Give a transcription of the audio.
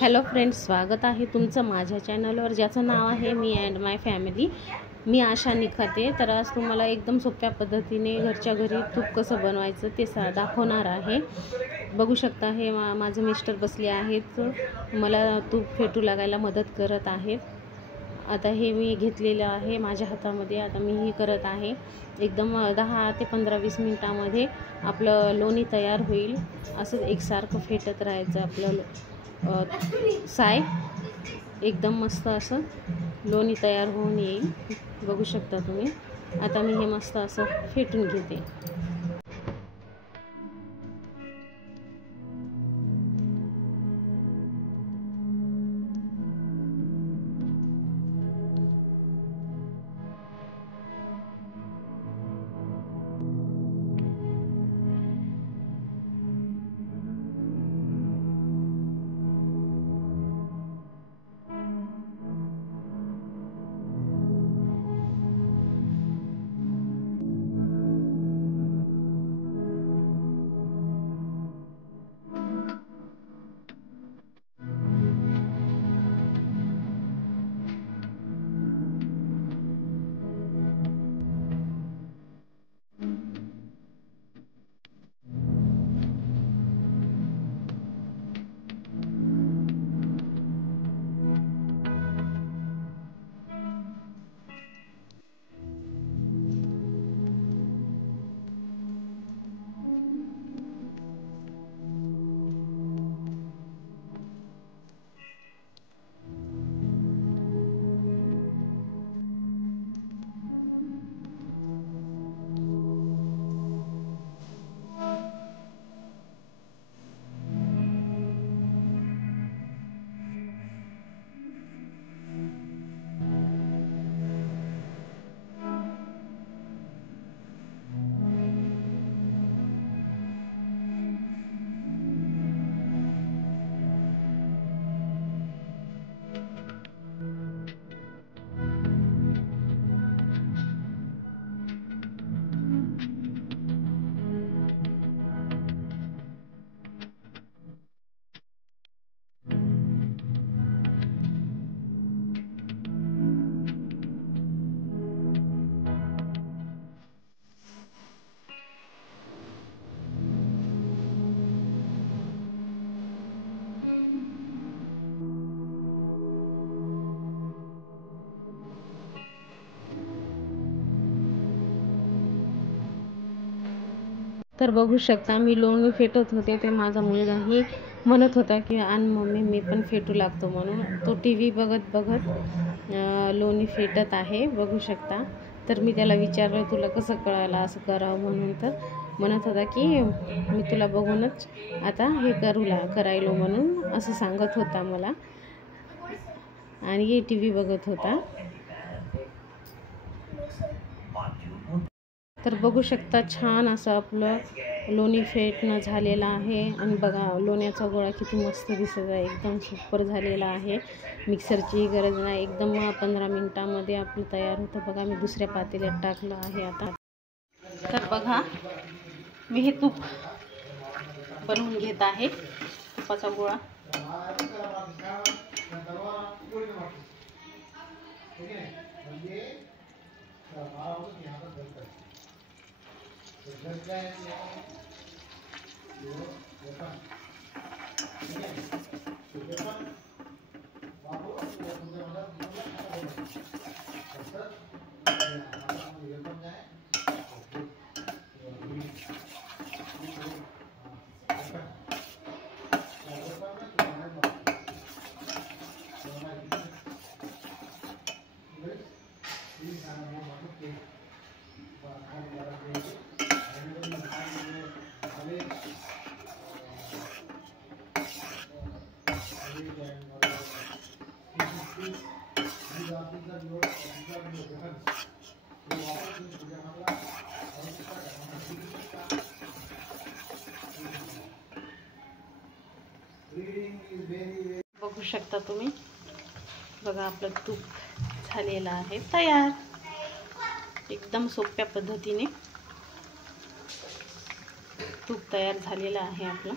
Hello friends, स्वागत आहे तुमचं माझ्या चॅनलवर, ज्याचं नाव आहे मी अँड माय फॅमिली. मी आशा निखाते. तर आज तुम्हाला एकदम सोप्या पद्धतीने घरच्या घरी तूप कसं बनवायचं ते दाखवणार आहे. बघू शकता, हे माझे मिस्टर बसले आहेत, मला तूप फेटू लागायला मदत करत आहेत. आता हे मी घेतलेलं आहे माझ्या हातामध्ये. आता मी हे करत आहे. एकदम 10 ते 15-20 मिनिटामध्ये आपलं लोणी तयार होईल. असं एकसारखं फेटत राहायचं. आपलं साय एकदम मस्त असं लोणी तयार होऊन येईल. बघू शकता तुम्ही. आता मी हे मस्त असं फेटून घेते. तर बघू शकता, मी लोणी फेटत होते ते माझा मुलगाही म्हणत होता की आण मम्मी, मी पण फेटू लागतो म्हणून. तो TV बघत लोणी फेटत आहे. बघू शकता. तर मी त्याला विचारलं, तुला कसं कळालं असं करावं म्हणून. तर म्हणत होता की मी तुला बघूनच आता हे करायलो म्हणून असं सांगत होता मला. आणि TV बघत होता. तर बघू शकता, छान असं आपलं लोणी फेटणं झालेलं आहे. आणि बघा, लोण्याचा गोळा किती मस्त दिसत आहे. एकदम सुपर झालेला आहे. मिक्सरची गरज नाही. एकदम 15 मिनिटामध्ये आपलं तयार होतं. बघा, मी दुसऱ्या पातेल्यात टाकलं आहे आता. तर बघा, मी हे तूप बनवून घेत आहे. तुपाचा गोळा. बघू शकता तुम्ही. बघा, आपलं तूप झालेलं आहे तयार. एकदम सोप्या पद्धतीने तूप तयार झालेलं आहे आपलं.